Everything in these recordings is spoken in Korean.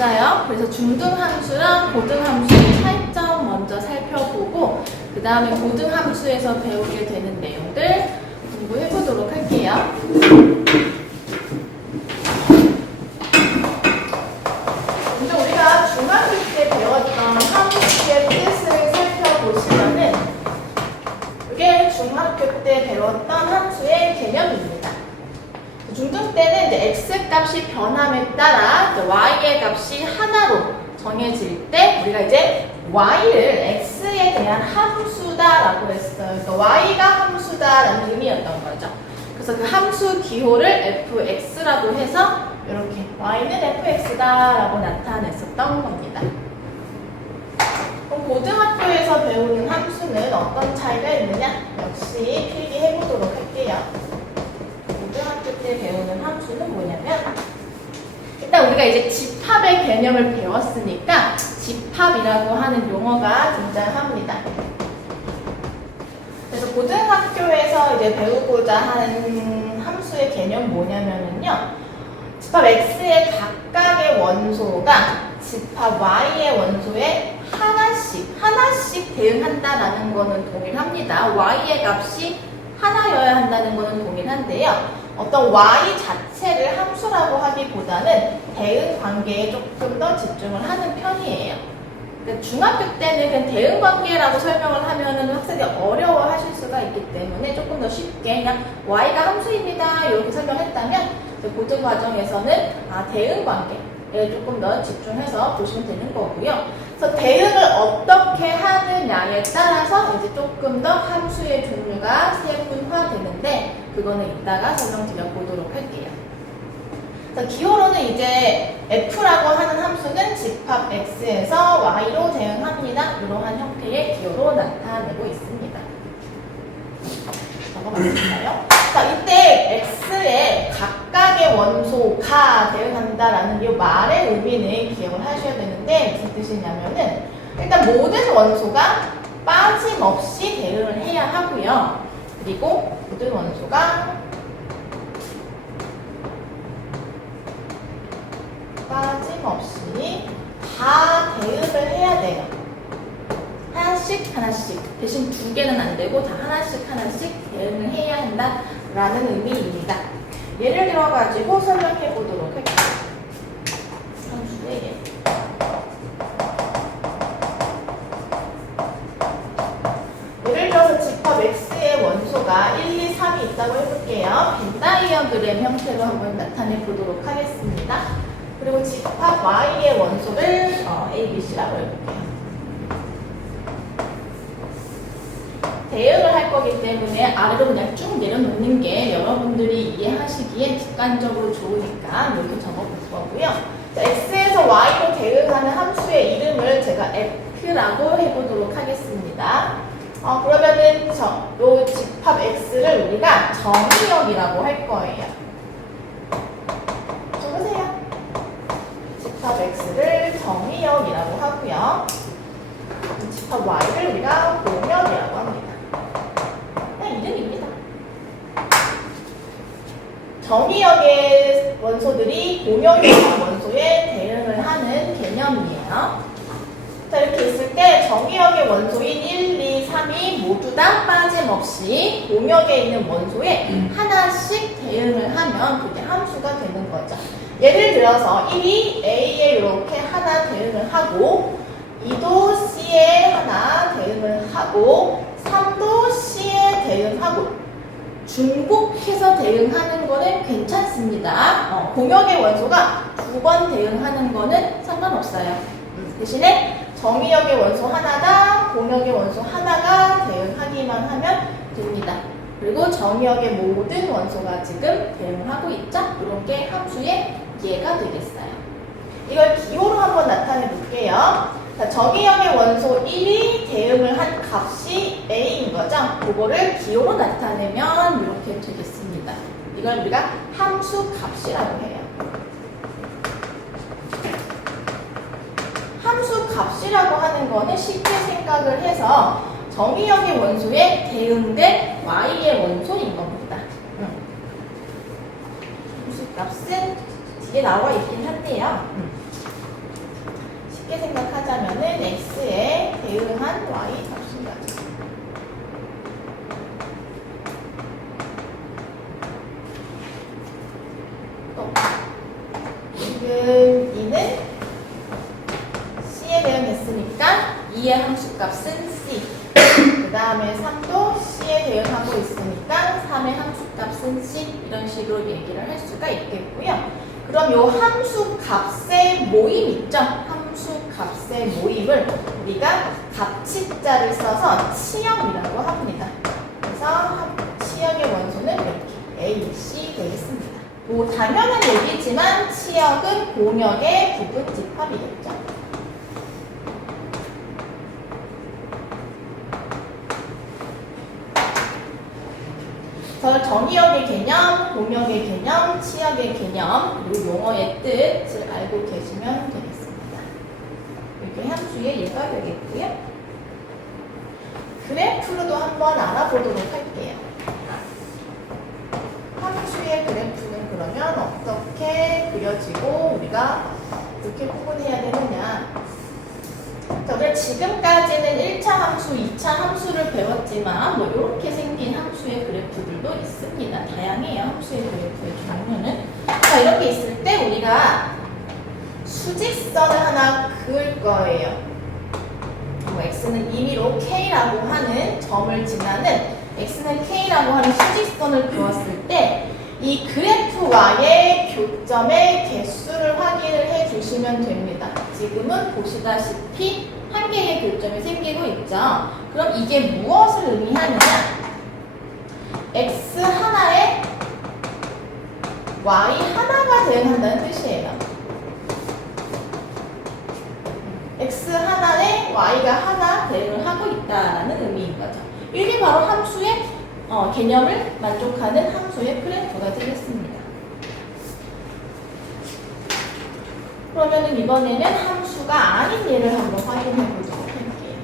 있어요. 그래서 중등함수랑 고등함수의 차이점 먼저 살펴보고 그 다음에 고등함수에서 배우게 되는 내용들 공부해 보도록 할게요. 먼저 우리가 중학교 때 배웠던 함수의 뜻을 살펴보시면은 이게 중학교 때 배웠던 함수의 개념입니다. 중등 때는 이제 x 값이 변함에 따라 y의 값이 하나로 정해질 때 우리가 이제 y를 x에 대한 함수다라고 했어요. 그러니까 y가 함수다라는 의미였던 거죠. 그래서 그 함수 기호를 fx라고 해서 이렇게 y는 fx다라고 나타냈었던 겁니다. 그럼 고등학교에서 배우는 함수는 어떤 차이가 있느냐? 역시 필기해 보도록 할게요. 고등학교 때 배우는 함수는 뭐냐면 일단 우리가 이제 집합의 개념을 배웠으니까 집합이라고 하는 용어가 등장합니다. 그래서 고등학교에서 이제 배우고자 하는 함수의 개념 뭐냐면요. 집합 x의 각각의 원소가 집합 y의 원소에 하나씩 대응한다라는 거는 동일합니다. y의 값이 하나여야 한다는 거는 동일한데요. 어떤 y 자체를 함수라고 하기보다는 대응 관계에 조금 더 집중을 하는 편이에요. 그러니까 중학교 때는 그냥 대응 관계라고 설명을 하면은 학생들이 어려워하실 수가 있기 때문에 조금 더 쉽게 그냥 y가 함수입니다 이렇게 설명했다면 고등 과정에서는 대응 관계에 조금 더 집중해서 보시면 되는 거고요. 그래서 대응을 어떻게 하느냐에 따라서 이제 조금 더 함수의 종류가 세분화되는데 그거는 이따가 설명드려 보도록 할게요. 그래서 기호로는 이제 f라고 하는 함수는 집합 x에서 y로 대응합니다. 이러한 형태의 기호로 나타내고 있습니다. 적어봤을까요? 자, 이때 x의 각각의 원소가 대응한다라는 이 말의 의미는 기억을 하셔야 되는데 무슨 뜻이냐면은 일단 모든 원소가 빠짐없이 대응을 해야 하고요. 그리고 모든 원소가 빠짐없이 다 대응을 해야 돼요. 하나씩 대신 두 개는 안 되고 다 하나씩 대응을 해야 한다라는 의미입니다. 예를 들어 가지고 설명해 보도록 할게요. 함수의 예. 예를 들어서 집합 x의 원소가 1, 2, 3이 있다고 해볼게요. 빈 다이어그램 형태로 한번 나타내 보도록 하겠습니다. 그리고 집합 y의 원소를 A, B, C라고 해볼게요. 대응을 할 거기 때문에 아래로 그냥 쭉 내려놓는 게 여러분들이 이해하시기에 직관적으로 좋으니까 이렇게 적어볼 거고요. 자, x에서 y로 대응하는 함수의 이름을 제가 f라고 해보도록 하겠습니다. 그러면은 요 집합 x를 우리가 정의역이라고 할 거예요. 적으세요. 집합 x를 정의역이라고 하고요. 집합 y를 우리가 공역이라고 합니다. 이름입니다. 정의역의 원소들이 공역의 원소에 대응을 하는 개념이에요. 자, 이렇게 있을 때 정의역의 원소인 1, 2, 3이 모두 다 빠짐없이 공역에 있는 원소에 하나씩 대응을 하면 그게 함수가 되는 거죠. 예를 들어서 1이 A에 이렇게 하나 대응을 하고 2도 C에 하나 대응을 하고 3도 C에 대응하고 중복해서 대응하는 거는 괜찮습니다. 공역의 원소가 두 번 대응하는 거는 상관없어요. 대신에 정의역의 원소 하나다, 공역의 원소 하나가 대응하기만 하면 됩니다. 그리고 정의역의 모든 원소가 지금 대응하고 있죠? 이런 게 함수의 예가 되겠어요. 이걸 기호로 한번 나타내 볼게요. 자, 정의역의 원소 1이 대응을 한 값이 A인 거죠? 그거를 기호로 나타내면 이렇게 되겠습니다. 이걸 우리가 함수 값이라고 해요. 함수 값이라고 하는 거는 쉽게 생각을 해서 정의역의 원소에 대응된 y의 원소인 겁니다. 함수 값은 뒤에 나와 있긴 한데요. 쉽게 생각하자면은 x에 대응한 y 접수인 거죠. 또 지금 2는 c에 대응했으니까 2의 함수값은 c. 그 다음에 3도 c에 대응하고 있으니까 3의 함수값은 c. 이런 식으로 얘기를 할 수가 있겠고요. 그럼 요 함수 값의 모임 있죠? 함수 값의 모임을 우리가 값치자를 써서 치역이라고 합니다. 그래서 치역의 원소는 이렇게 A, C 되겠습니다. 뭐 당연한 얘기지만 치역은 공역의 부분 집합이겠죠? 그래서 정의역의 개념, 공역의 개념, 치역의 개념, 그리고 용어의 뜻을 알고 계시면 되겠습니다. 이렇게 함수의 예가 되겠고요. 그래프로도 한번 알아보도록 할게요. 함수의 그래프는 그러면 어떻게 그려지고 우리가 어떻게 구분해야 되느냐. 우리가 지금까지는 1차 함수, 2차 함수를 배웠지만 뭐 이렇게 생긴 함수의 그래프들도 있습니다. 다양해요. 함수의 그래프의 종류는. 자, 이렇게 있을 때 우리가 수직선을 하나 그을 거예요. 뭐 x는 임의로 k라고 하는 점을 지나는 x는 k라고 하는 수직선을 그었을 때 이 그래프와의 교점의 개수를 확인을 해 주시면 됩니다. 지금은 보시다시피 한 개의 교점이 생기고 있죠. 그럼 이게 무엇을 의미하느냐? x 하나에 y 하나가 대응한다는 뜻이에요. x 하나에 y가 하나 대응을 하고 있다는 의미인 거죠. 이게 바로 함수의 개념을 만족하는 함수의 그래프가 되겠습니다. 그러면 이번에는 함수가 아닌 예를 한번 확인해 보도록 할게요.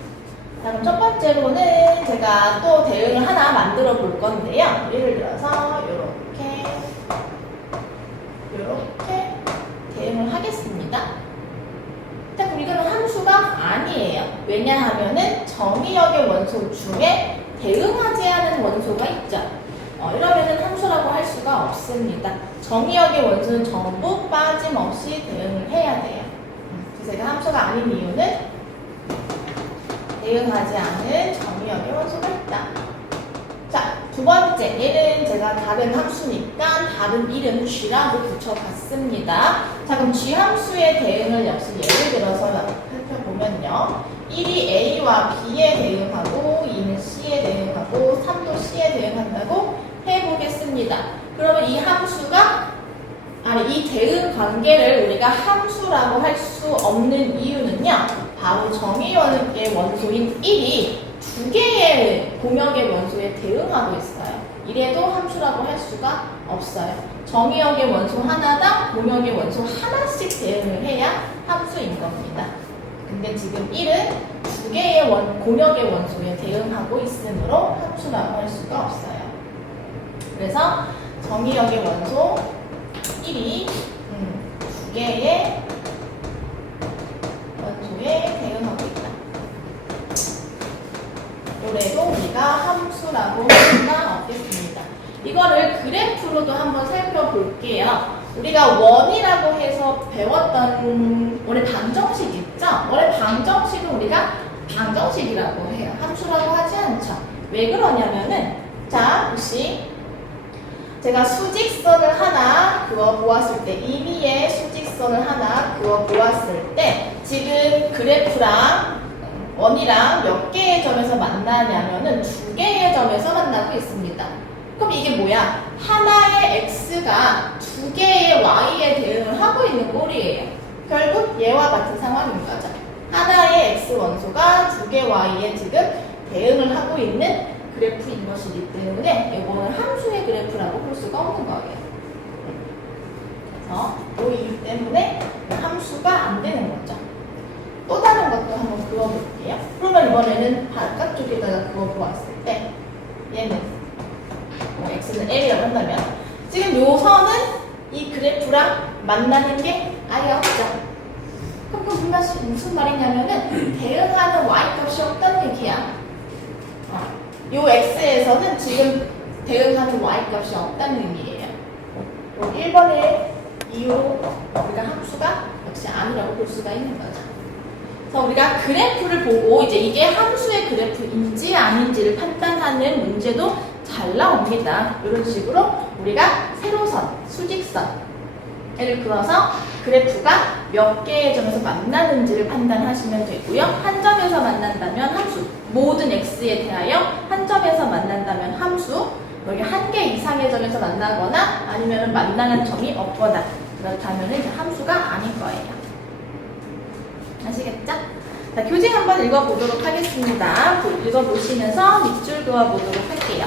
자, 그럼 첫 번째로는 제가 또 대응을 하나 만들어 볼 건데요. 예를 들어서 이렇게 대응을 하겠습니다. 자, 그럼 이거는 함수가 아니에요. 왜냐하면은 정의역의 원소 중에 대응하지 않은 원소가 있죠. 이러면은 함수라고 할 수가 없습니다. 정의역의 원소는 전부 빠짐없이 대응을 해야 돼요. 그래서 제가 함수가 아닌 이유는 대응하지 않은 정의역의 원소가 있다. 자, 두 번째, 얘는 제가 다른 함수니까 다른 이름 G라고 붙여봤습니다. 자, 그럼 G 함수의 대응을 역시 예를 들어서 살펴보면요. 1이 A와 B에 대응하고 2는 C에 대응하고 3도 C에 대응한다고 해보겠습니다. 그러면 이 함수가 이 대응 관계를 우리가 함수라고 할 수 없는 이유는요. 바로 정의역의 원소인 1이 두 개의 공역의 원소에 대응하고 있어요. 이래도 함수라고 할 수가 없어요. 정의역의 원소 하나당 공역의 원소 하나씩 대응을 해야 함수인 겁니다. 근데 지금 1은 두 개의 공역의 원소에 대응하고 있으므로 함수라고 할 수가 없어요. 그래서 정의역의 원소 1이 두 개의 원소에 대응하고 있다. 올해도 우리가 함수라고 할 수가 없겠습니다. 이거를 그래프로도 한번 살펴볼게요. 우리가 원이라고 해서 배웠던 원래 방정식 있죠? 원래 방정식은 우리가 방정식이라고 해요. 함수라고 하지 않죠. 왜 그러냐면은 자, 혹시 제가 수직선을 하나 그어 보았을 때 임의의 수직선을 하나 그어 보았을 때 지금 그래프랑 원이랑 몇 개의 점에서 만나냐면은 두 개의 점에서 만나고 있습니다. 그럼 이게 뭐야? 하나의 x가 두 개의 y에 대응을 하고 있는 꼴이에요. 결국 얘와 같은 상황인 거죠. 하나의 x 원소가 두 개 y에 지금 대응을 하고 있는 그래프인 것이기 때문에 이거는 함수의 그래프라고 볼 수가 없는 거예요. 그래서 이 이유 때문에 함수가 안 되는 거죠. 또 다른 것도 한번 그어볼게요. 그러면 이번에는 바깥쪽에다가 그어보았을 때 얘는 x는 L이라고 한다면 지금 요 선은 이 그래프랑 만나는 게 아예 없죠. 그럼 무슨 말이냐면은 대응하는 y값이 없다는 얘기야. 요 x에서는 지금 대응하는 y값이 없다는 의미예요. 1번의 이유로 우리가 함수가 역시 아니라고 볼 수가 있는 거죠. 그래서 우리가 그래프를 보고 이제 이게 함수의 그래프인지 아닌지를 판단하는 문제도 잘 나옵니다. 이런 식으로 우리가 세로선, 수직선을 그어서 그래프가 몇 개의 점에서 만나는지를 판단하시면 되고요. 한 점에서 만난다면 함수, 모든 x에 대하여 한 점에서 만난다면 함수, 여기 한 개 이상의 점에서 만나거나 아니면 만나는 점이 없거나 그렇다면 이제 함수가 아닌 거예요. 아시겠죠? 자, 교재 한번 읽어보도록 하겠습니다. 읽어보시면서 밑줄 그어보도록 할게요.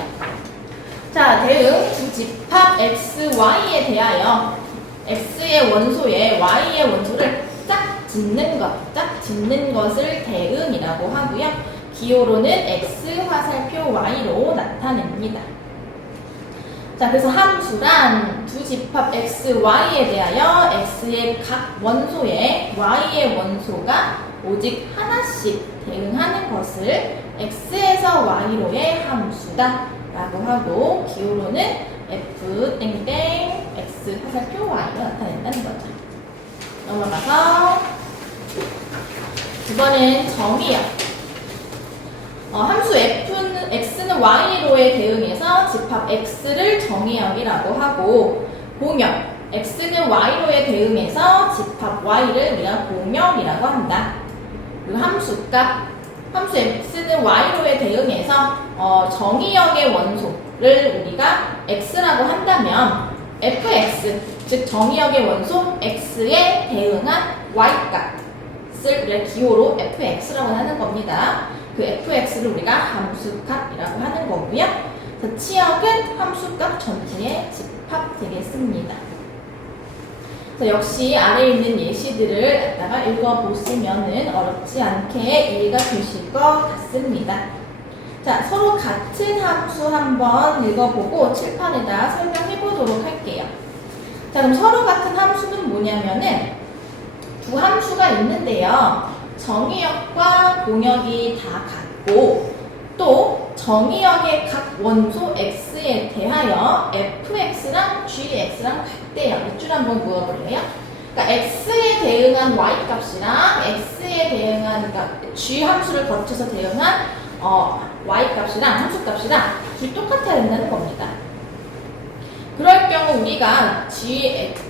자, 대응 두 집합 x, y에 대하여 x의 원소에 y의 원소를 짝 짓는 것을 대응이라고 하고요. 기호로는 x 화살표 y로 나타냅니다. 자, 그래서 함수란 두 집합 x, y에 대하여 x의 각 원소에 y의 원소가 오직 하나씩 대응하는 것을 x에서 y로의 함수다 라고 하고 기호로는 f 땡땡 x 화살표 y로 나타낸다는 거죠. 넘어가서 이번엔 정의요. 함수 x는 y로의 대응해서 집합 x를 정의역이라고 하고 공역 x는 y로의 대응해서 집합 y를 우리가 공역이라고 한다. 그리고 함수 x는 y로의 대응해서 정의역의 원소를 우리가 x라고 한다면 fx 즉 정의역의 원소 x에 대응한 y값을 우리가 기호로 fx라고 하는 겁니다. 그 fx를 우리가 함수값이라고 하는 거고요. 치역은 함수값 전체의 집합 되겠습니다. 역시 아래에 있는 예시들을 갖다가 읽어보시면 어렵지 않게 이해가 되실 것 같습니다. 자, 서로 같은 함수 한번 읽어보고 칠판에다 설명해 보도록 할게요. 자, 그럼 서로 같은 함수는 뭐냐면은 두 함수가 있는데요. 정의역과 공역이 다 같고 또 정의역의 각 원소 x에 대하여 fx랑 gx랑 같대요. 밑줄 한번 그어볼래요? 그러니까 x에 대응한 y값이랑 x에 대응한 그러니까 g 함수를 거쳐서 대응한 y값이랑 함수값이랑 둘이 똑같아야 된다는 겁니다. 그럴 경우 우리가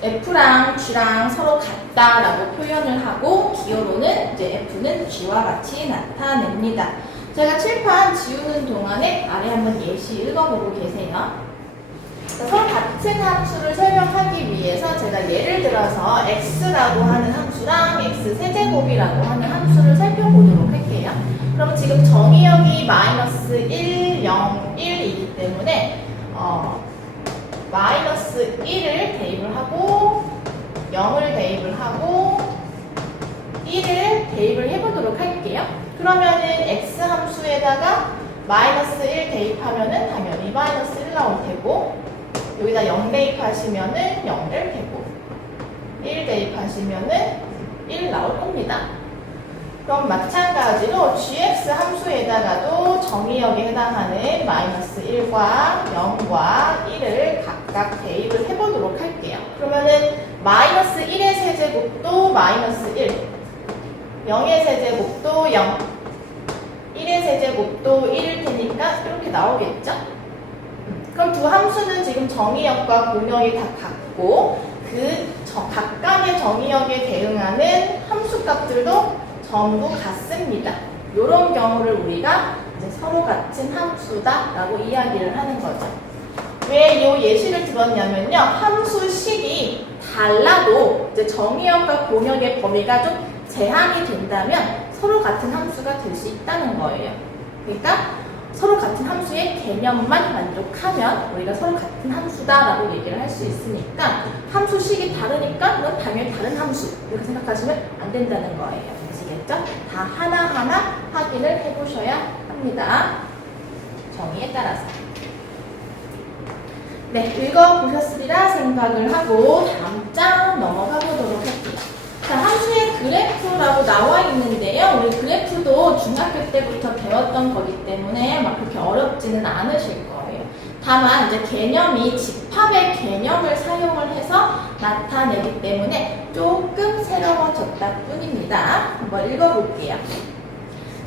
f랑 g랑 서로 같다라고 표현을 하고 기호로는 이제 f는 g와 같이 나타냅니다. 제가 칠판 지우는 동안에 아래 한번 예시 읽어보고 계세요. 서로 같은 함수를 설명하기 위해서 제가 예를 들어서 x라고 하는 함수랑 x세제곱이라고 하는 함수를 살펴보도록 할게요. 그럼 지금 정의역이 마이너스 1, 0, 1이기 때문에 마이너스 1을 대입을 하고 0을 대입을 하고 1을 대입을 해보도록 할게요. 그러면은 x 함수에다가 마이너스 1 대입하면은 당연히 마이너스 1 나올 테고 여기다 0 대입하시면은 0될 테고 1 대입하시면은 1 나올 겁니다. 그럼 마찬가지로 gx 함수에다가도 정의역에 해당하는 마이너스 1과 0과 1을 각각 대입을 해보도록 할게요. 그러면은 마이너스 1의 세제곱도 마이너스 1, 0의 세제곱도 0, 1의 세제곱도 1일 테니까 이렇게 나오겠죠? 그럼 두 함수는 지금 정의역과 공역이 다 같고 각각의 정의역에 대응하는 함수값들도 전부 같습니다. 이런 경우를 우리가 이제 서로 같은 함수다라고 이야기를 하는 거죠. 왜 이 예시를 들었냐면요. 함수식이 달라도 이제 정의역과 공역의 범위가 좀 제한이 된다면 서로 같은 함수가 될 수 있다는 거예요. 그러니까 서로 같은 함수의 개념만 만족하면 우리가 서로 같은 함수다라고 얘기를 할 수 있으니까 함수식이 다르니까 그건 당연히 다른 함수 이렇게 생각하시면 안 된다는 거예요. 아시겠죠? 다 하나하나 확인을 해보셔야 합니다. 정의에 따라서. 네, 읽어보셨으리라 생각을 하고 다음 장 넘어가 보도록 할게요. 자, 함수의 그래프라고 나와 있는데요. 우리 그래프도 중학교 때부터 배웠던 거기 때문에 막 그렇게 어렵지는 않으실 거예요. 다만 이제 개념이 집합의 개념을 사용을 해서 나타내기 때문에 조금 새로워졌다 뿐입니다. 한번 읽어볼게요.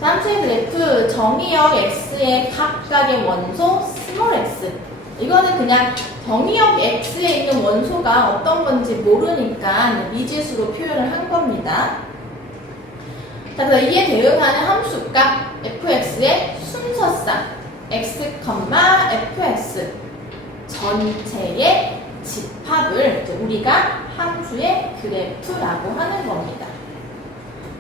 함수의 그래프 정의역 x의 각각의 원소 스몰 x. 이거는 그냥 정의역 x에 있는 원소가 어떤 건지 모르니까 미지수로 표현을 한 겁니다. 자, 그래서 이에 대응하는 함수값 fx의 순서상 x, fx 전체의 집합을 우리가 함수의 그래프라고 하는 겁니다.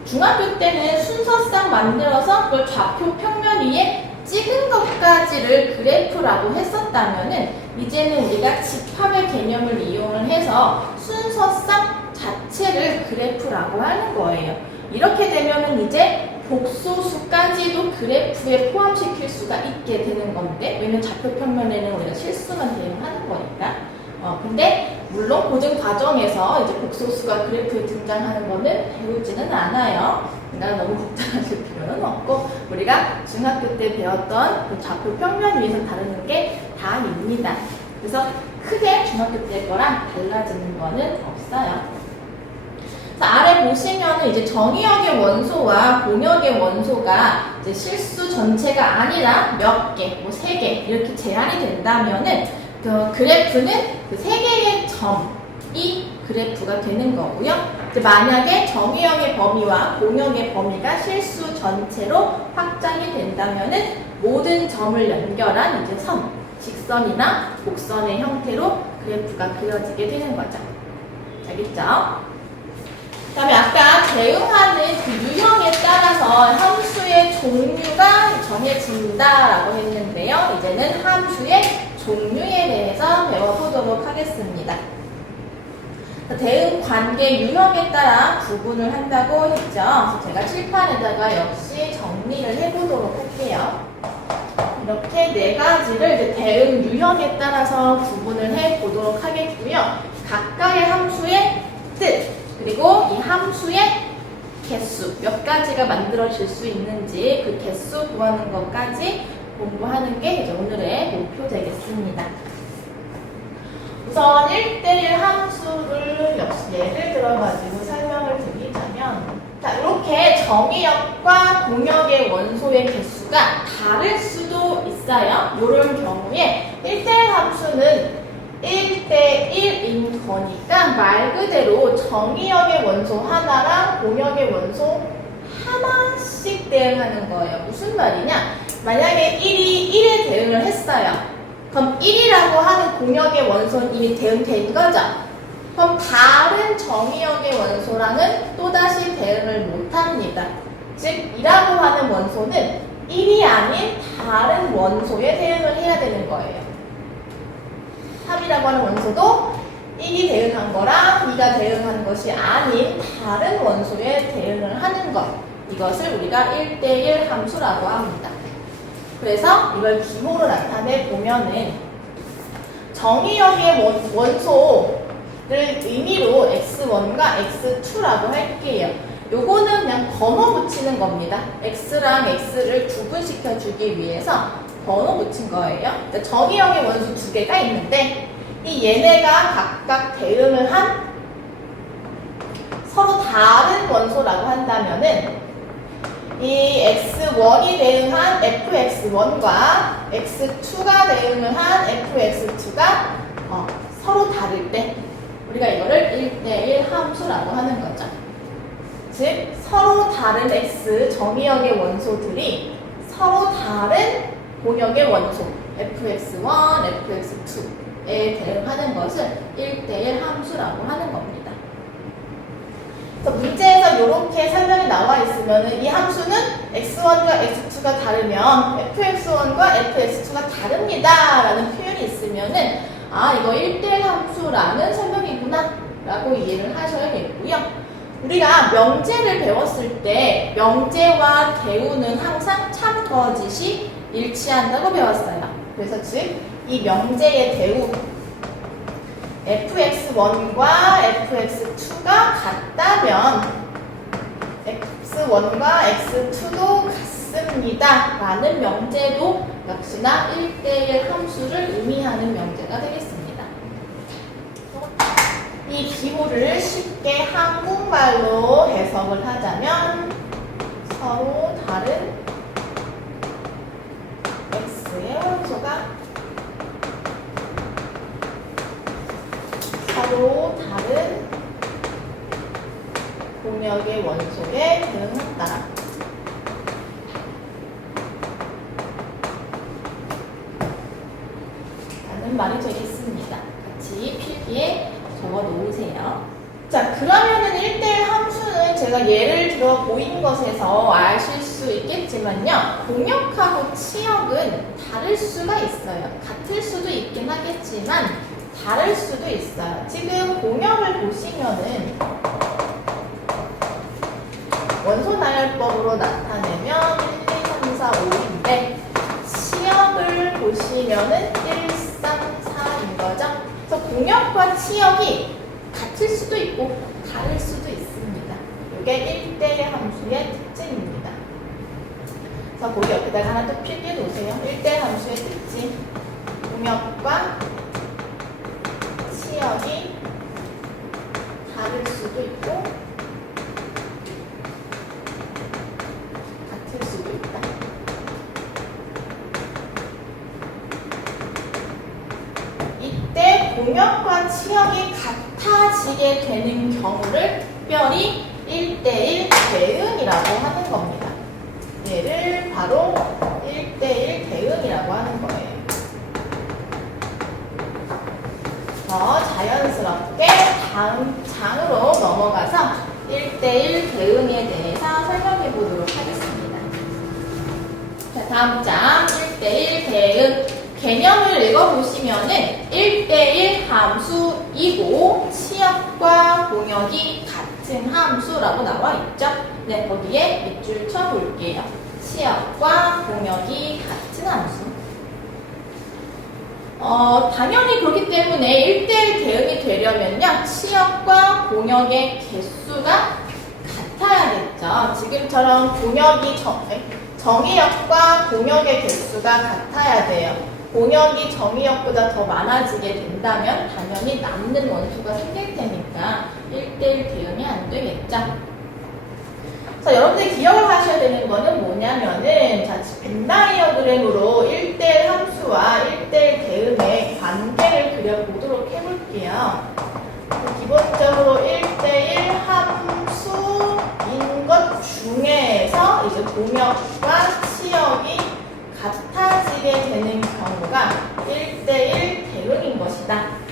중학교 때는 순서상 만들어서 그걸 좌표 평면 위에 찍은 것까지를 그래프라고 했었다면은 이제는 우리가 집합의 개념을 이용을 해서 순서상 자체를 그래프라고 하는 거예요. 이렇게 되면은 이제 복소수까지도 그래프에 포함시킬 수가 있게 되는 건데, 왜냐면 좌표 평면에는 우리가 실수만 대응하는 거니까. 근데 물론 고등 과정에서 이제 복소수가 그래프에 등장하는 거는 배우지는 않아요. 그러니까 너무 걱정하실 필요는 없고 우리가 중학교 때 배웠던 그 좌표 평면 위에서 다루는 게 다입니다. 그래서 크게 중학교 때 거랑 달라지는 거는 없어요. 아래 보시면은 이제 정의역의 원소와 공역의 원소가 이제 실수 전체가 아니라 몇 개, 뭐 3개 이렇게 제한이 된다면은 그 그래프는 그 3개의 점이 그래프가 되는 거고요. 이제 만약에 정의역의 범위와 공역의 범위가 실수 전체로 확장이 된다면은 모든 점을 연결한 이제 선, 직선이나 곡선의 형태로 그래프가 그려지게 되는 거죠. 알겠죠? 그 다음에 아까 대응하는 그 유형에 따라서 함수의 종류가 정해진다라고 했는데요. 이제는 함수의 종류에 대해서 배워보도록 하겠습니다. 대응 관계 유형에 따라 구분을 한다고 했죠. 그래서 제가 칠판에다가 역시 정리를 해보도록 할게요. 이렇게 4가지를 이제 대응 유형에 따라서 구분을 해보도록 하겠고요. 각각의 함수의 뜻, 그리고 이 함수의 개수, 몇 가지가 만들어질 수 있는지 그 개수 구하는 것까지 공부하는 게 이제 오늘의 목표 되겠습니다. 우선 1대1 함수를 역시 예를 들어가지고 설명을 드리자면, 자, 이렇게 정의역과 공역의 원소의 개수가 다를 수도 있어요. 이런 경우에 1대1 함수는 1대1인 거니까 말 그대로 정의역의 원소 하나랑 공역의 원소 하나씩 대응하는 거예요. 무슨 말이냐? 만약에 1이 1에 대응을 했어요. 그럼 1이라고 하는 공역의 원소는 이미 대응된 거죠. 그럼 다른 정의역의 원소랑은 또다시 대응을 못합니다. 즉 2라고 하는 원소는 1이 아닌 다른 원소에 대응을 해야 되는 거예요. 3이라고 하는 원소도 1이 대응한 거랑 2가 대응한 것이 아닌 다른 원소에 대응을 하는 것, 이것을 우리가 1대1 함수라고 합니다. 그래서 이걸 기호로 나타내 보면은 정의역의 원소를 의미로 x1과 x2라고 할게요. 요거는 그냥 번호 붙이는 겁니다. x랑 x를 구분시켜 주기 위해서 번호 붙인 거예요. 정의역의 원소 2개가 있는데 이 얘네가 각각 대응을 한 서로 다른 원소라고 한다면은 이 x1이 대응한 fx1과 x2가 대응을 한 fx2가 서로 다를 때 우리가 이거를 1대1 함수라고 하는 거죠. 즉 서로 다른 x 정의역의 원소들이 서로 다른 공역의 원소 fx1, fx2에 대응하는 것을 1대1 함수라고 하는 겁니다. 그래서 문제에서 이렇게 설명이 나와 있으면 이 함수는 x1과 x2가 다르면 fx1과 fx2가 다릅니다 라는 표현이 있으면은 아 이거 1대1 함수라는 설명이구나 라고 이해를 하셔야겠고요. 우리가 명제를 배웠을 때 명제와 대우는 항상 참거짓이 일치한다고 배웠어요. 그래서 즉 이 명제의 대우 fx1과 fx2가 같다면 x1과 x2도 같습니다. 라는 명제도 역시나 1대1 함수를 의미하는 명제가 되겠습니다. 이 기호를 쉽게 한국말로 해석을 하자면 서로 다른 x의 원소가 서로 다른 공역의 원소에 대응한다. 라는 말이 되겠습니다. 같이 필기에 적어 놓으세요. 자, 그러면은 1대1 함수는 제가 예를 들어 보인 것에서 아실 수 있겠지만요. 공역하고 치역은 다를 수가 있어요. 같을 수도 있긴 하겠지만 다를 수도 있어요. 지금 공역을 보시면은 원소 나열법으로 나타내면 1, 2, 3, 4, 5인데 치역을 보시면은 1, 3, 4인 거죠. 그래서 공역과 치역이 같을 수도 있고 다를 수도 있습니다. 이게 1대1 함수의 특징입니다. 그래서 거기 옆에다가 하나 또 필기해 놓으세요. 1대1 함수의 특징. 공역과 치역이 다를 수도 있고 같을 수도 있다. 이때 공역과 치역이 같아지게 되는 경우를 특별히 1대1 대응이라고 하는 겁니다. 얘를 바로 1대1 대응이라고 하는 거예요. 더 자연스럽게 다음 장으로 넘어가서 1대1 대응에 대해서 설명해 보도록 하겠습니다. 자, 다음 장 1대1 대응 개념을 읽어보시면은 1대1 함수이고 치역과 공역이 같은 함수라고 나와 있죠. 네, 거기에 밑줄 쳐볼게요. 치역과 공역이 같은 함수. 당연히 그렇기 때문에 1대1 대응이 되려면요. 치역과 공역의 개수가 같아야겠죠. 지금처럼 공역이 정의역과 공역의 개수가 같아야 돼요. 공역이 정의역보다 더 많아지게 된다면 당연히 남는 원소가 생길 테니까 1대1 대응이 안 되겠죠. 자, 여러분들이 기억을 하셔야 되는 거는 뭐냐면은, 자, 벤 다이어그램으로 1대1 함수와 1대1 대응의 관계를 그려보도록 해볼게요. 기본적으로 1대1 함수인 것 중에서 이제 공역과 치역이 같아지게 되는 경우가 1대1 대응인 것이다.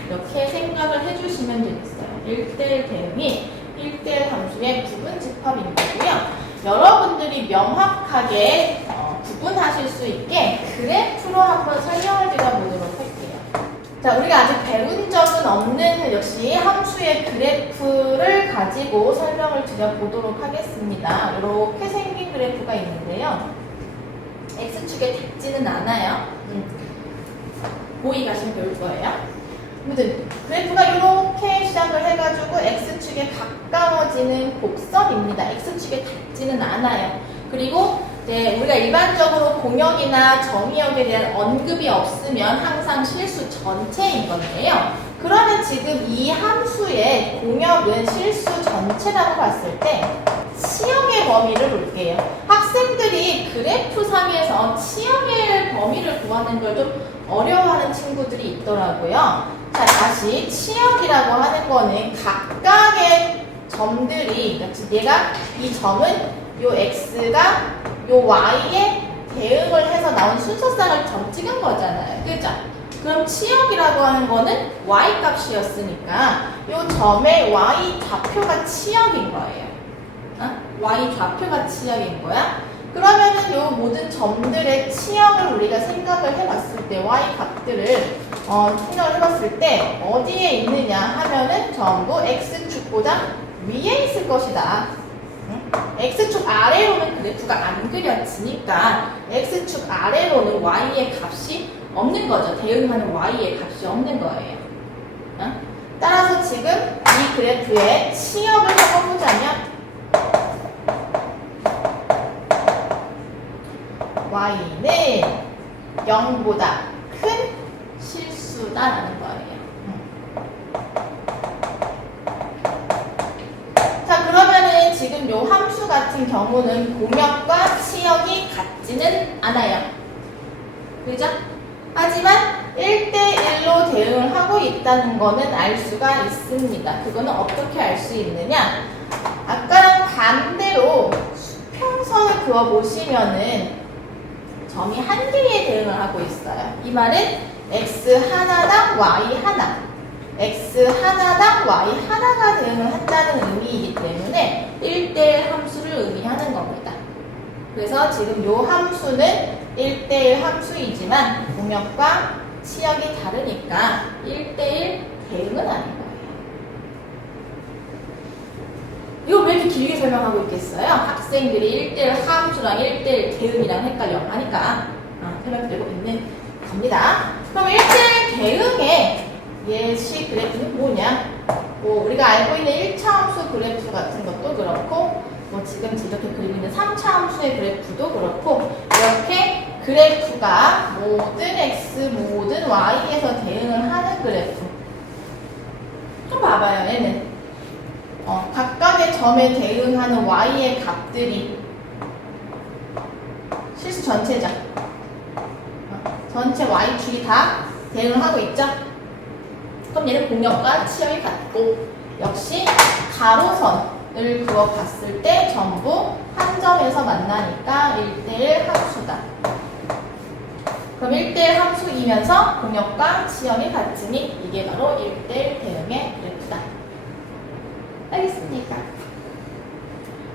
이렇게 생각을 해주시면 되겠어요. 1대1 대응이 1대1 함수의 구분집합인 거고요. 여러분들이 명확하게 구분하실 수 있게 그래프로 한번 설명을 드려보도록 할게요. 자, 우리가 아직 배운 적은 없는 역시 함수의 그래프를 가지고 설명을 드려보도록 하겠습니다. 이렇게 생긴 그래프가 있는데요. X축에 닿지는 않아요. 보이 가시면 배울 거예요. 아무튼 그래프가 이렇게 시작을 해가지고 X축에 가까워지는 곡선입니다. X축에 닿지는 않아요. 그리고 우리가 일반적으로 공역이나 정의역에 대한 언급이 없으면 항상 실수 전체인 건데요. 그러면 지금 이 함수의 공역은 실수 전체라고 봤을 때 치역의 범위를 볼게요. 학생들이 그래프상에서 치역의 범위를 구하는 걸 좀 어려워하는 친구들이 있더라고요. 자, 다시 치역이라고 하는 거는 각각의 점들이, 그러니까 얘가 이 점은 요 x가 요 y에 대응을 해서 나온 순서상을 점 찍은 거잖아요. 그죠? 그럼 치역이라고 하는 거는 y 값이었으니까 요 점의 y 좌표가 치역인 거예요. y 좌표가 치역인 거야. 그러면은 요 모든 점들의 치역을 우리가 생각을 해봤을 때 y 값들을 생각을 해봤을 때 어디에 있느냐 하면은 전부 x축보다 위에 있을 것이다. x축 아래로는 그래프가 안 그려지니까 x축 아래로는 y의 값이 없는 거죠. 대응하는 y의 값이 없는 거예요. 따라서 지금 이 그래프의 치역을 해보자면 y는 0보다 큰 실수다라는 거예요. 자, 그러면은 지금 요 함수 같은 경우는 공역과 치역이 같지는 않아요. 그죠? 하지만 1대1로 대응을 하고 있다는 거는 알 수가 있습니다. 그거는 어떻게 알 수 있느냐? 아까랑 반대로 수평선을 그어보시면은 점이 한 개의 대응을 하고 있어요. 이 말은 x 하나당 y 하나, x 하나당 y 하나가 대응을 한다는 의미이기 때문에 1대1 함수를 의미하는 겁니다. 그래서 지금 요 함수는 1대1 함수이지만 공역과 치역이 다르니까 1대1 대응은 아닌 거예요. 이거 왜 이렇게 길게 설명하고 있겠어요? 학생들이 1대1 함수랑 1대1 대응이랑 헷갈려 하니까 설명드리고 있는 겁니다. 그럼 1대1 대응의 예시 그래프는 뭐냐? 뭐 우리가 알고 있는 1차 함수 그래프 같은 것도 그렇고 뭐 지금 이렇게 그리고 있는 3차 함수의 그래프도 그렇고 이렇게 그래프가 모든 x, 모든 y에서 대응을 하는 그래프. 좀 봐봐요, 얘는. 각각의 점에 대응하는 y의 값들이 실수 전체죠. 전체 y축이 다 대응을 하고 있죠. 그럼 얘는 공역과 치역이 같고 역시 가로선을 그어봤을 때 전부 한 점에서 만나니까 1대1 함수다. 그럼 1대1 함수이면서 공역과 치역이 같으니 이게 바로 1대1 대응의 그래프다. 알겠습니까?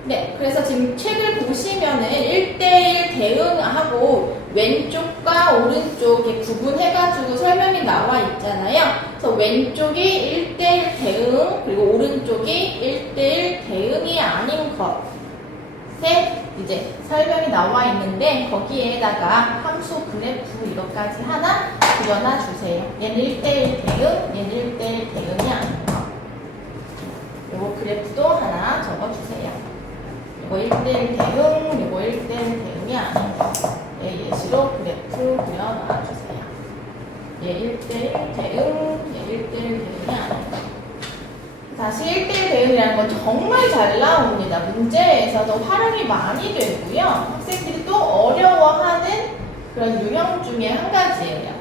네, 그래서 지금 책을 보시면은 1대1 대응하고 왼쪽과 오른쪽에 구분해가지고 설명이 나와 있잖아요. 그래서 왼쪽이 1대1 대응, 그리고 오른쪽이 1대1 대응이 아닌 것에 이제 설명이 나와 있는데 거기에다가 함수 그래프 이것까지 하나 그려놔 주세요. 얘는 1대1 대응, 얘는 1대1 대응이 아닌 거. 요거 그래프도 하나 적어주세요. 요거 1대1 대응, 요거 1대1 대응이 아닌 거. 얘 예시로 그래프 그려놔 주세요. 얘 1대1 대응, 얘 1대1 대응이 아닌 거. 사실 1대1 대응이라는 건 정말 잘 나옵니다. 문제에서도 활용이 많이 되고요. 학생들이 또 어려워하는 그런 유형 중에 한 가지예요.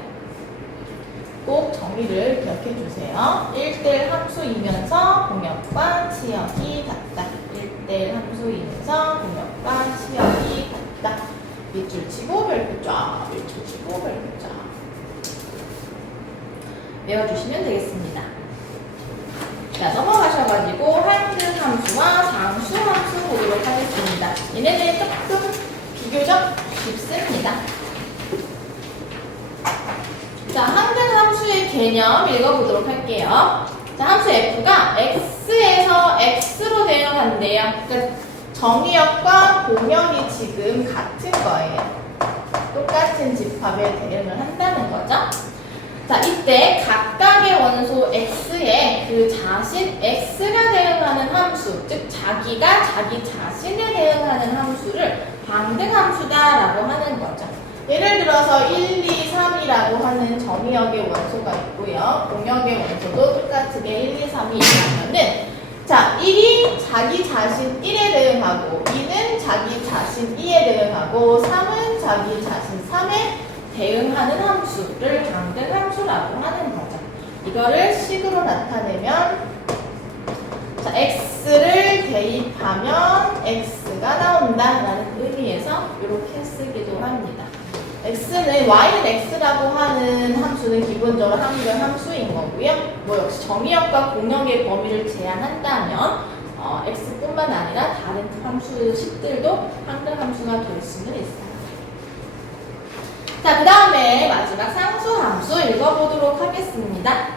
꼭 정의를 기억해 주세요. 1대1 함수이면서 공역과 치역이 같다. 1대1 함수이면서 공역과 치역이 같다. 밑줄 치고 별표 쫙, 밑줄 치고 별표 쫙. 외워주시면 되겠습니다. 자, 넘어가셔가지고 한글 함수와 장수 함수 보도록 하겠습니다. 얘네는 조금 비교적 쉽습니다. 자, 한글 함수의 개념 읽어보도록 할게요. 자, 함수 f가 x에서 x로 대응한대요. 그러니까 정의역과 공역이 지금 같은 거예요. 똑같은 집합에 대응을 한다는 거죠. 자, 이때 각각의 원소 x에 그 자신 x가 대응하는 함수, 즉 자기가 자기 자신에 대응하는 함수를 방등함수다라고 하는 거죠. 예를 들어서 1, 2, 3이라고 하는 정의역의 원소가 있고요. 공역의 원소도 똑같게 1, 2, 3이 있다면은 자, 1이 자기 자신 1에 대응하고 2는 자기 자신 2에 대응하고 3은 자기 자신 3에 대응하는 함수를 방등함수라고 하는 거죠. 이거를 식으로 나타내면 자, x를 대입하면 x가 나온다라는 의미에서 이렇게 쓰기도 합니다. x는 y는 x라고 하는 함수는 기본적으로 한글 함수인 거고요. 뭐 역시 정의역과 공역의 범위를 제한한다면 x뿐만 아니라 다른 함수식들도 한글 함수가 될 수는 있어요. 자, 그 다음에 마지막 상수함수 읽어보도록 하겠습니다.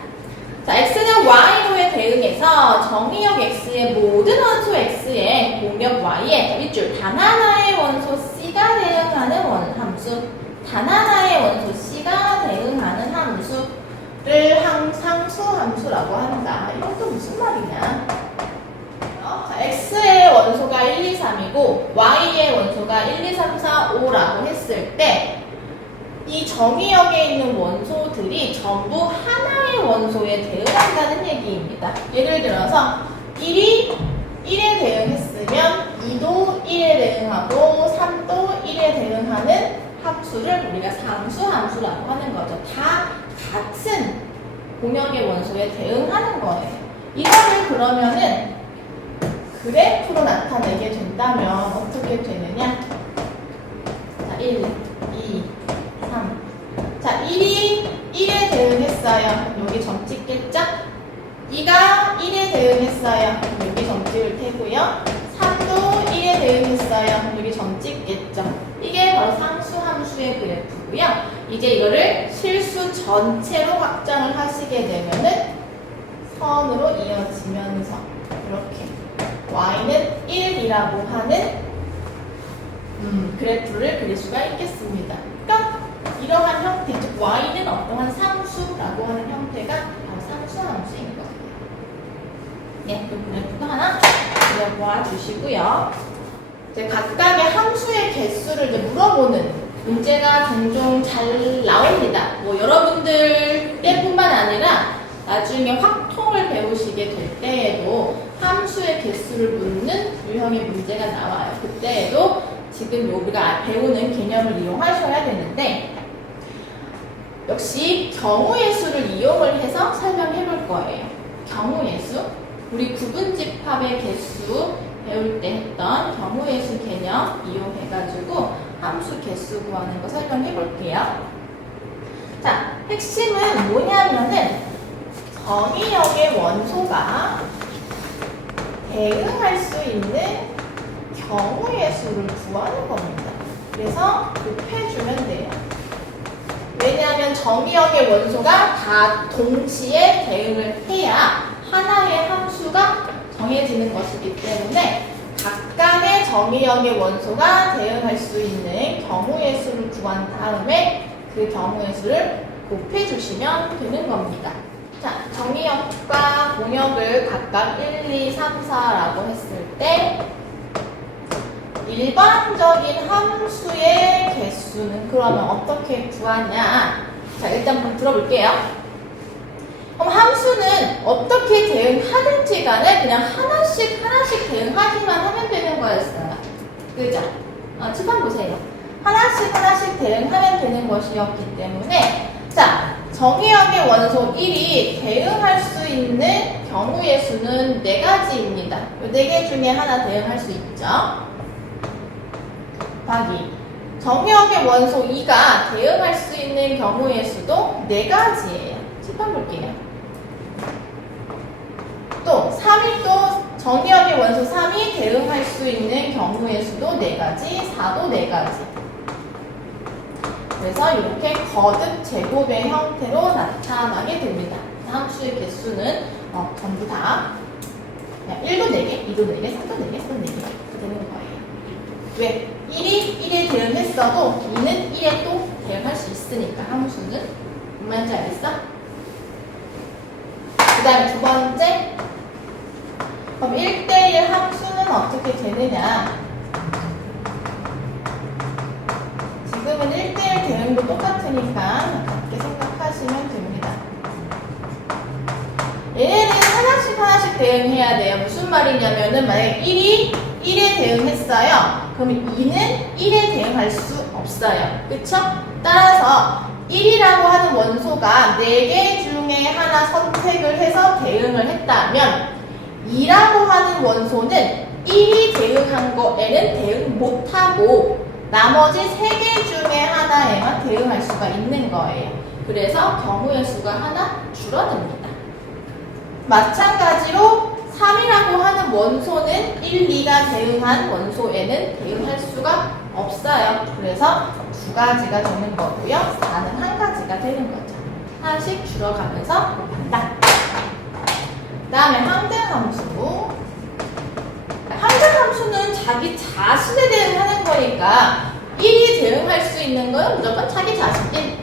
자, x는 y로의 대응해서 정의역 x의 모든 원소 x에 공역 y에 밑줄 단 하나의 원소 c가 대응하는 함수, 단 하나의 원소 c가 대응하는 함수를 상수함수라고 한다. 이건 또 무슨 말이냐? x의 원소가 1, 2, 3이고 y이고 y의 원소가 1, 2, 3, 4, 5라고 했을 때 이 정의역에 있는 원소들이 전부 하나의 원소에 대응한다는 얘기입니다. 예를 들어서 1이 1에 대응했으면 2도 1에 대응하고 3도 1에 대응하는 합수를 우리가 상수함수라고 하는 거죠. 다 같은 공역의 원소에 대응하는 거예요. 이거를 그러면은 그래프로 나타내게 된다면 어떻게 되느냐? 자, 1, 2, 3. 자, 1이 1에 대응했어요. 여기 점 찍겠죠? 2가 1에 대응했어요. 여기 점 찍을 테고요. 3도 1에 대응했어요. 여기 점 찍겠죠? 이게 바로 상수함수의 그래프고요. 이제 이거를 실수 전체로 확장을 하시게 되면은 선으로 이어지면서 이렇게 y는 1이라고 하는 그래프를 그릴 수가 있겠습니다. 그러니까 이러한 형태, 즉 y는 어떠한 상수라고 하는 형태가 바로 상수함수인 거예요. 네, 그 그래프도 하나 그려보아 주시고요. 이제 각각의 함수의 개수를 이제 물어보는 문제가 종종 잘 나옵니다. 뭐 여러분들 때뿐만 아니라 나중에 확통을 배우시게 될 때에도 함수의 개수를 묻는 유형의 문제가 나와요. 그때에도 지금 우리가 배우는 개념을 이용하셔야 되는데 역시 경우의 수를 이용을 해서 설명해 볼 거예요. 경우의 수, 우리 구분집합의 개수 배울 때 했던 경우의 수 개념 이용해가지고 함수 개수 구하는 거 설명해 볼게요. 자, 핵심은 뭐냐면은 정의역의 원소가 대응할 수 있는 경우의 수를 구하는 겁니다. 그래서 곱해주면 돼요. 왜냐하면 정의역의 원소가 다 동시에 대응을 해야 하나의 함수가 정해지는 것이기 때문에 각각의 정의역의 원소가 대응할 수 있는 경우의 수를 구한 다음에 그 경우의 수를 곱해주시면 되는 겁니다. 자, 정의역과 공역을 각각 1, 2, 3, 4라고 했을 때 일반적인 함수의 개수는 그러면 어떻게 구하냐? 자, 일단 한번 들어볼게요. 그럼 함수는 어떻게 대응하든지 간에 그냥 하나씩 대응하기만 하면 되는 거였어요. 그죠? 칠판 보세요. 하나씩 대응하면 되는 것이었기 때문에 자, 정의역의 원소 1이 대응할 수 있는 경우의 수는 4가지입니다. 이 4개 중에 하나 대응할 수 있죠. 곱하기 정의역의 원소 2가 대응할 수 있는 경우의 수도 4가지예요. 칠판 볼게요. 또 3이 또 정의역의 원소 3이 대응할 수 있는 경우의 수도 4가지, 4도 4가지. 그래서 이렇게 거듭 제곱의 형태로 나타나게 됩니다. 함수의 개수는 전부 다 1도 4개, 2도 4개, 3도 4개, 4도 4개 되는 거예요. 왜? 1이 1에 대응했어도 2는 1에 또 대응할 수 있으니까 함수는 뭔 말인지 알겠어? 그 다음에 두 번째 그럼 1대1 함수는 어떻게 되느냐? 지금은 1대1 대응도 똑같으니까 같게 생각하시면 됩니다. 얘네는 하나씩 대응해야 돼요. 무슨 말이냐면은 만약에 1이 1에 대응했어요. 그럼 2는 1에 대응할 수 없어요. 그쵸? 따라서 1이라고 하는 원소가 4개 중에 하나 선택을 해서 대응을 했다면 2라고 하는 원소는 1이 대응한 거에는 대응 못하고 나머지 3개 중에 하나에만 대응할 수가 있는 거예요. 그래서 경우의 수가 하나 줄어듭니다. 마찬가지로 3이라고 하는 원소는 1, 2가 대응한 원소에는 대응할 수가 없어요. 그래서 2가지가 되는 거고요. 4는 1가지가 되는 거죠. 하나씩 줄어가면서 간다. 그 다음에 항등함수. 항등함수는 자기 자신에 대응하는 거니까 1이 대응할 수 있는 건 무조건 자기 자신 1,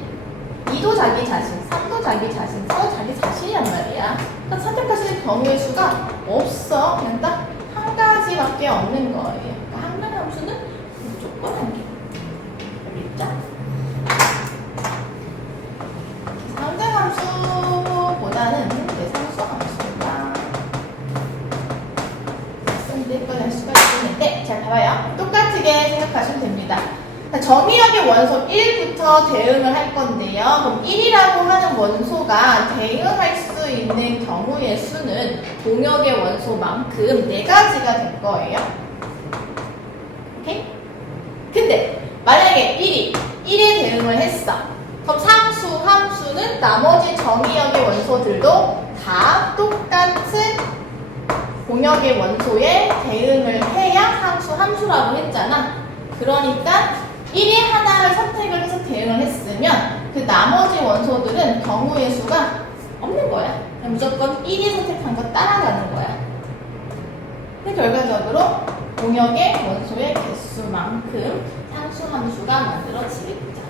2도 자기 자신, 3도 자기 자신, 4도 자기 자신이란 말이야. 그러니까 선택할 수 있는 경우의 수가 없어. 그냥 딱 1가지밖에 없는 거예요. 그러니까 기억하시면 됩니다. 정의역의 원소 1부터 대응을 할 건데요. 그럼 1이라고 하는 원소가 대응할 수 있는 경우의 수는 동역의 원소만큼 4가지가 될 거예요. 오케이? 근데 만약에 1에 대응을 했어. 그럼 상수, 함수는 나머지 정의역의 원소들도 다 똑같은 동역의 원소에 대응을 해야 상수, 함수라고 했잖아. 그러니까 1이 하나를 선택을 해서 대응을 했으면 그 나머지 원소들은 경우의 수가 없는 거야. 그냥 무조건 1이 선택한 거 따라가는 거야. 근데 결과적으로 동역의 원소의 개수만큼 상수, 함수가 만들어지겠죠.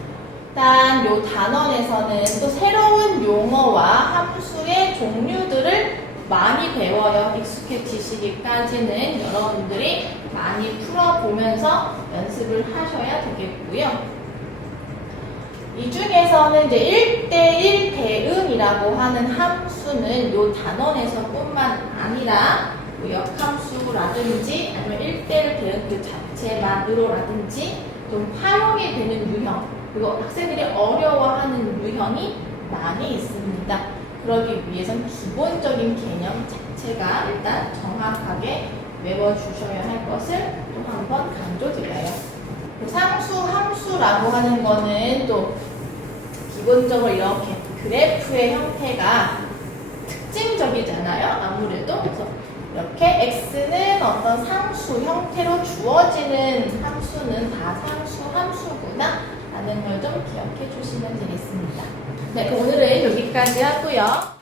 일단 요 단원에서는 또 새로운 용어와 함수의 종류들을 많이 배워요. 익숙해지시기까지는 여러분들이 많이 풀어보면서 연습을 하셔야 되겠고요. 이 중에서는 이제 1대1 대응이라고 하는 함수는 요 단원에서뿐만 아니라 뭐 역함수라든지 아니면 1대1 대응 그 자체만으로라든지 좀 활용이 되는 유형, 그리고 학생들이 어려워하는 유형이 많이 있습니다. 그러기 위해서는 기본적인 개념 자체가 일단 정확하게 외워주셔야 할 것을 또 한 번 강조드려요. 상수, 함수라고 하는 거는 또 기본적으로 이렇게 그래프의 형태가 특징적이잖아요. 아무래도. 그래서 이렇게 x는 어떤 상수 형태로 주어지는 함수는 다 상수, 함수구나 라는 걸 좀 기억해 주시면 되겠습니다. 네, 오늘은 여기까지 하고요.